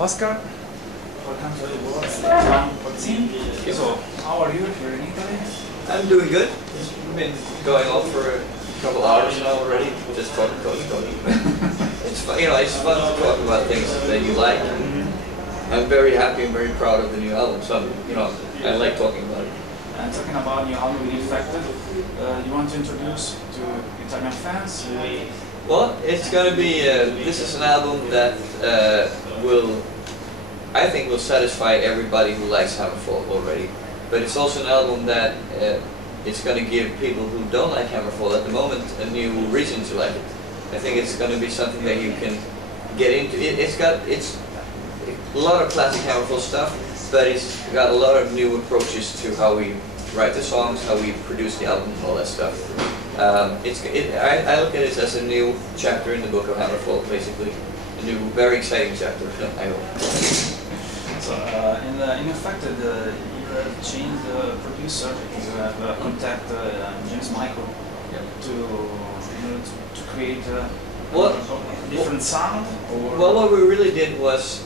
Oscar, welcome to the world Milan team. So, how are you here in Italy? I'm doing good. It's been going on for a couple hours now already. Just talking. It's fun, it's fun to talk about things that you like. I'm very happy and very proud of the new album. So, I like talking about it. And talking about your album Infected, you want to introduce to Italian fans? Well, it's going to be. This is an album that I think will satisfy everybody who likes Hammerfall already. But it's also an album that it's going to give people who don't like Hammerfall at the moment a new reason to like it. I think it's going to be something that you can get into. It's a lot of classic Hammerfall stuff, but it's got a lot of new approaches to how we write the songs, how we produce the album, and all that stuff. I look at it as a new chapter in the book of Hammerfall, basically. A new, very exciting chapter, I hope. So, in Infected, you have changed the producer. You have contacted James Michael to create a different sound? Or? Well, what we really did was,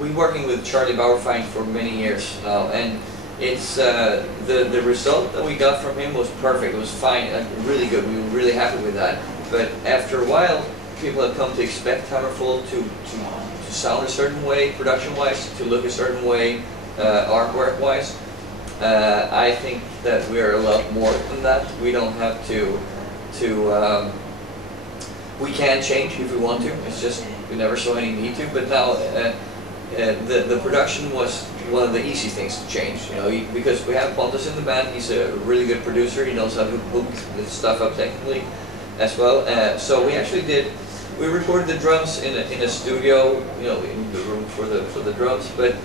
we working with Charlie Bauerfeind for many years now, and it's the result that we got from him was perfect. It was fine, really good. We were really happy with that. But after a while, people have come to expect Hammerfall to sound a certain way, production-wise, to look a certain way, artwork-wise. I think that we're a lot more than that. We don't have to. We can change if we want to. It's just we never saw any need to. But now the production was one of the easy things to change. Because we have Pontus in the band. He's a really good producer. He knows how to hook the stuff up technically as well. So we actually did. We recorded the drums in a studio, in the room for the drums. But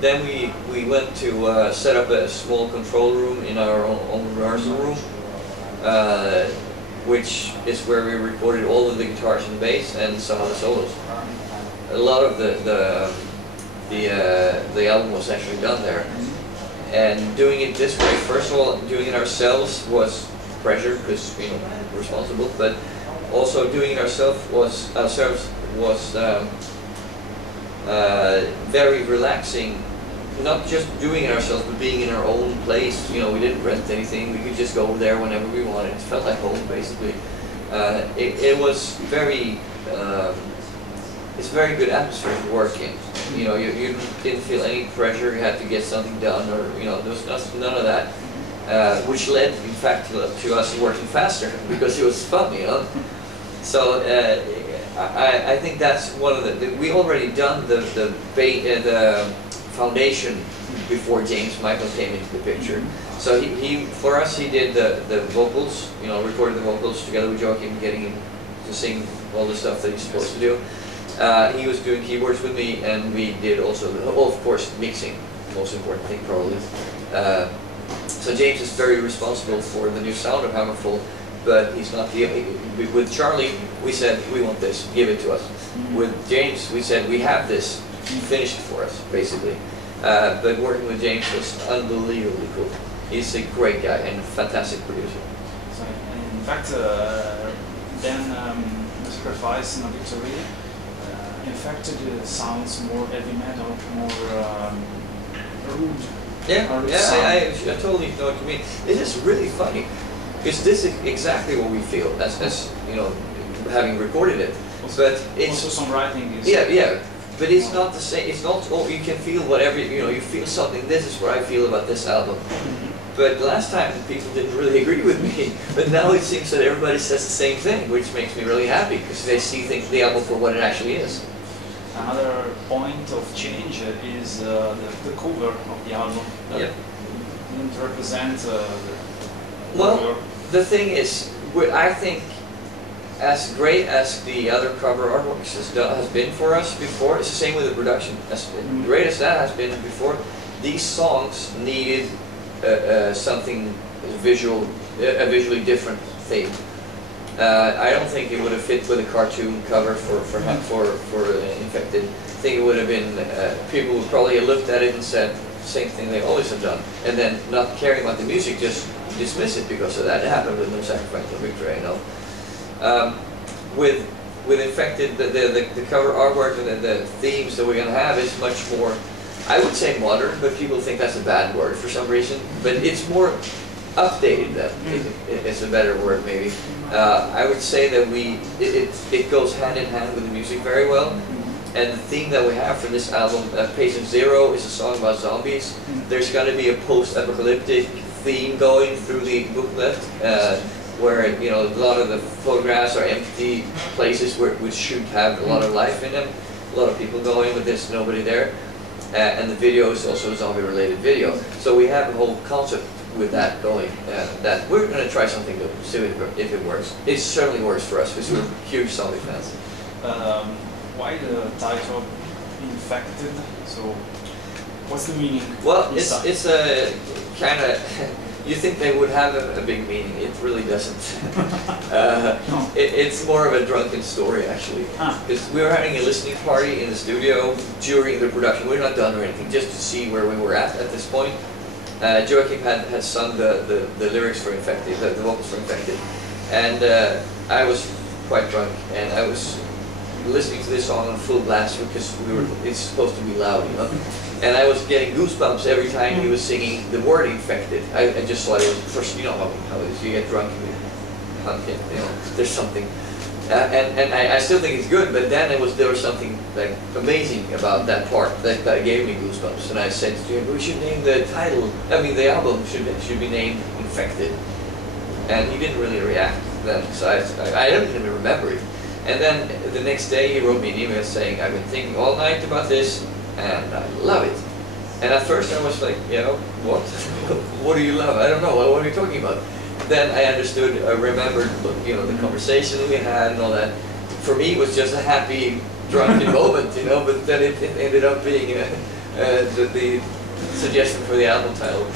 then we went to set up a small control room in our own rehearsal room, which is where we recorded all of the guitars and bass and some of the solos. A lot of the album was actually done there, and doing it this way. First of all, doing it ourselves was pressure because we're responsible, but also doing it ourselves was very relaxing. Not just doing it ourselves, but being in our own place. We didn't rent anything. We could just go there whenever we wanted. It felt like home, basically. It was very. It's a very good atmosphere to work in. You didn't feel any pressure. You had to get something done, or there was none of that. Which led, in fact, to us working faster because it was fun. So I think that's one of the. We already done the foundation before James Michael came into the picture. So for us he did the vocals, recorded the vocals together with Joachim, getting him to sing all the stuff that he's supposed to do. He was doing keyboards with me, and we did also, of course, mixing, most important thing probably. So James is very responsible for the new sound of Hammerfall, but he's not the. With Charlie, we said we want this, give it to us. With James, we said we have this. Finish it for us, basically. But working with James was unbelievably cool. He's a great guy and a fantastic producer. So, in fact, then Sacrifice and Victory, Infected sounds more heavy metal, more rude. I totally know what you mean. This is really funny, because this is exactly what we feel as having recorded it. But it's also songwriting is. Yeah. But it's not the same. It's not. Oh, you can feel whatever you feel something. This is what I feel about this album. But last time people didn't really agree with me. But now it seems that everybody says the same thing, which makes me really happy because they see the album for what it actually is. Another point of change is the cover of the album. Yeah. Didn't represent. Well, the thing is, I think. As great as the other cover artworks has been for us before, it's the same with the production. As great as that has been before, these songs needed something a visually different theme. I don't think it would have fit with a cartoon cover for Infected. I think it would have been people would probably have looked at it and said the same thing they always have done, and then not caring about the music, just dismiss it because of that. It happened with No Sacrifice, No Victory. With with Infected, the cover artwork and the themes that we're gonna have is much more, I would say modern, but people think that's a bad word for some reason. But it's more updated. It's a better word maybe. I would say that it goes hand in hand with the music very well. And the theme that we have for this album, Patient Zero, is a song about zombies. There's going to be a post-apocalyptic theme going through the booklet, where a lot of the photographs are empty places which should have a lot of life in them. A lot of people going, but there's nobody there. And the video is also a zombie-related video. So we have a whole concept with that going. That we're going to try something to see if it works. It certainly works for us because we're huge zombie fans. Why the title Infected? So, what's the meaning? Well, it's a kind of. You think they would have a big meaning? It really doesn't. No. It's more of a drunken story actually. Because we were having a listening party in the studio during the production. We're not done or anything, just to see where we were at this point. Joachim had sung the lyrics for Infected, the vocals for Infected, and I was quite drunk, and I was listening to this song on full blast because it's supposed to be loud, and I was getting goosebumps every time he was singing the word Infected. I just thought it was, first, how it is, you get drunk and there's something, and I still think it's good, but then there was something like amazing about that part that gave me goosebumps, and I said to him, we should name the album should be named Infected, and he didn't really react then, so I don't even remember it. And then the next day he wrote me an email saying, I've been thinking all night about this and I love it. And at first I was like, what? What do you love? I don't know, what are you talking about? Then I understood, I remembered the conversation we had and all that. For me it was just a happy, drunken moment, but then it ended up being the suggestion for the album title.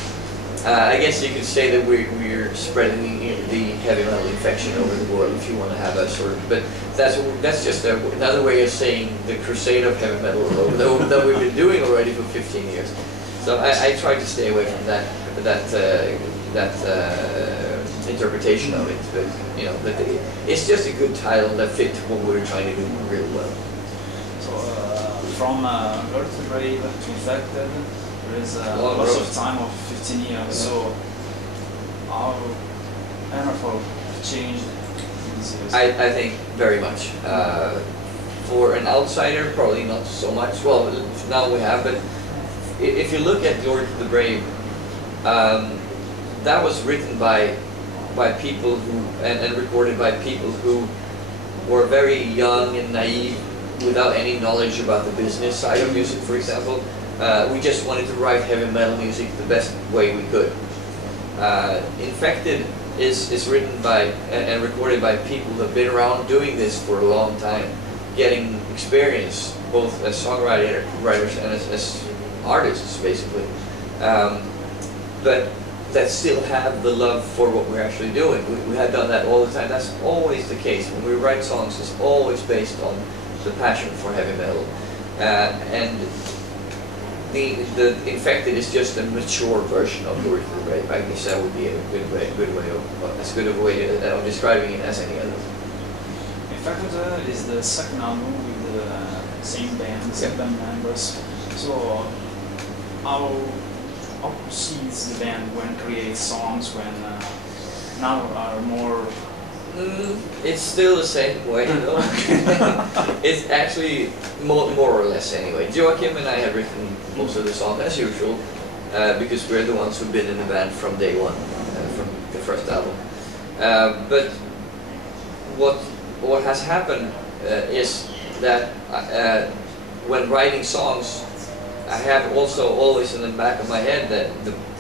I guess you could say that we're spreading the heavy metal infection over the world, if you want to have a sort of, but that's just another way of saying the crusade of heavy metal that we've been doing already for 15 years. So I tried to stay away from that interpretation of it, but it's just a good title that fit what we're trying to do really well. So from Earth to Grave to Infected, there is lots of time of 15 years, so how Hammerfall changed in these years? I think very much. For an outsider, probably not so much. Well, now we have, but if you look at Lord of the Brave, that was written by people who, and recorded by people who were very young and naive, without any knowledge about the business side of music, for example. We just wanted to write heavy metal music the best way we could. Infected is written by and recorded by people who have been around doing this for a long time, getting experience both as songwriters and as artists, basically. But that still have the love for what we're actually doing. We had done that all the time. That's always the case. When we write songs, it's always based on the passion for heavy metal. And the Infected is just a mature version of Glory to the Brave. I guess that would be a good way of, as good of a way of describing it as any other. Infected is the second album with the same band, same band members. So how proceeds the band when creates songs when now are more? It's still the same way, It's actually more or less anyway. Joachim and I have written most of the songs as usual, because we're the ones who've been in the band from day one, from the first album. But what has happened is that when writing songs, I have also always in the back of my head that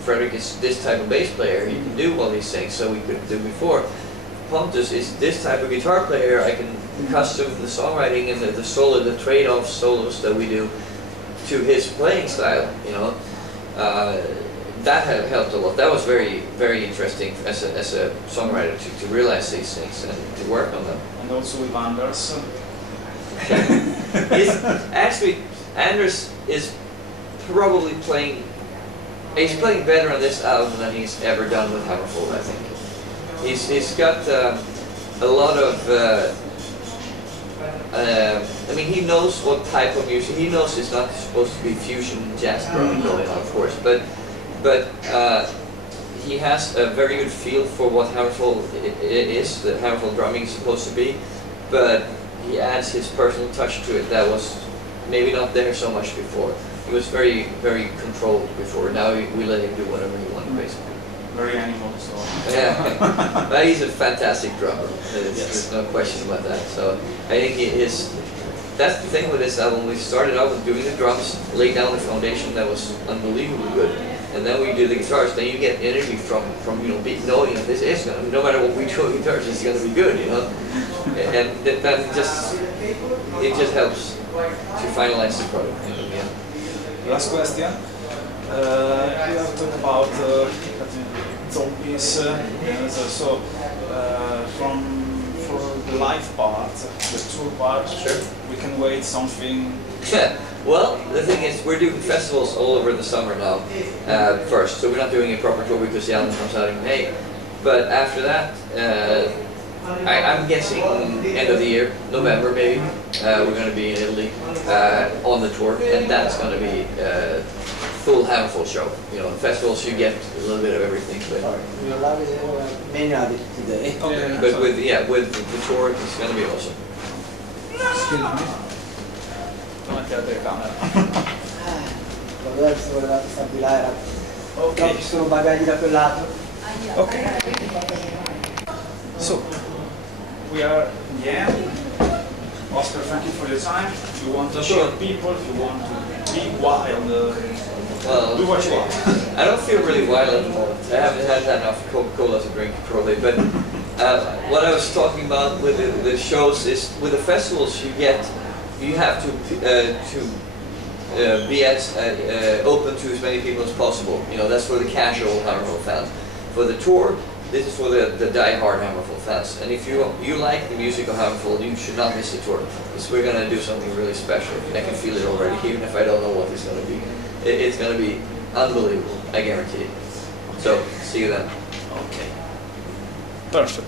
Fredrik is this type of bass player. He can do all these things, so we couldn't do before. Pontus is this type of guitar player. I can custom the songwriting and the solo, the trade-off solos that we do to his playing style. That helped a lot. That was very, very interesting as a songwriter to realize these things and to work on them. And also with Anders. Actually, Anders is probably playing. He's playing better on this album than he's ever done with Hammerfall, I think. He's got a lot of I mean, he knows what type of music. He knows it's not supposed to be fusion jazz drumming going on, of course, but he has a very good feel for what Hammerfall is, that Hammerfall drumming is supposed to be, but he adds his personal touch to it that was maybe not there so much before. He was very, very controlled before. Now we let him do whatever he wanted, basically. Very animal, so. Yeah, but he's a fantastic drummer. There's no question about that. So I think that's the thing with this album. We started out with doing the drums, laid down the foundation that was unbelievably good, and then we do the guitars. Then you get energy from knowing that this is gonna, no matter what we do with guitars, it's gonna be good, you know. And that it just helps to finalize the product. Yeah. Last question. We have talked about zombies. So for the live part, the tour part, sure, we can wait something. Yeah. Well, the thing is, we're doing festivals all over the summer now. First, so we're not doing a proper tour because the album comes out in May. But after that, I'm guessing end of the year, November maybe. We're going to be in Italy on the tour, and that's going to be a full Hammerfall show. You know, in festivals you get a little bit of everything. But many of it today. Okay. But with the tour, it's going to be awesome. Excuse me. Davanti alla telecamera. Se volevate star di là era. Ok. No, ci sono bagagli da quel lato. Okay. So, we are in the end. Oscar, thank you for your time. If you want to show people, if you want to be wild, well, do what you want. I don't feel really wild at the moment. I haven't had enough Coca-Cola to drink probably, but what I was talking about with the shows is with the festivals you have to be as open to as many people as possible. You know, that's for the casual Hammerfall fans. For the tour, this is for the die-hard Hammerfall fans. And if you like the music of Hammerfall, you should not miss the tour, because we're going to do something really special. I can feel it already, even if I don't know what it's going to be. It's going to be unbelievable, I guarantee it. So, see you then. Okay. Perfect.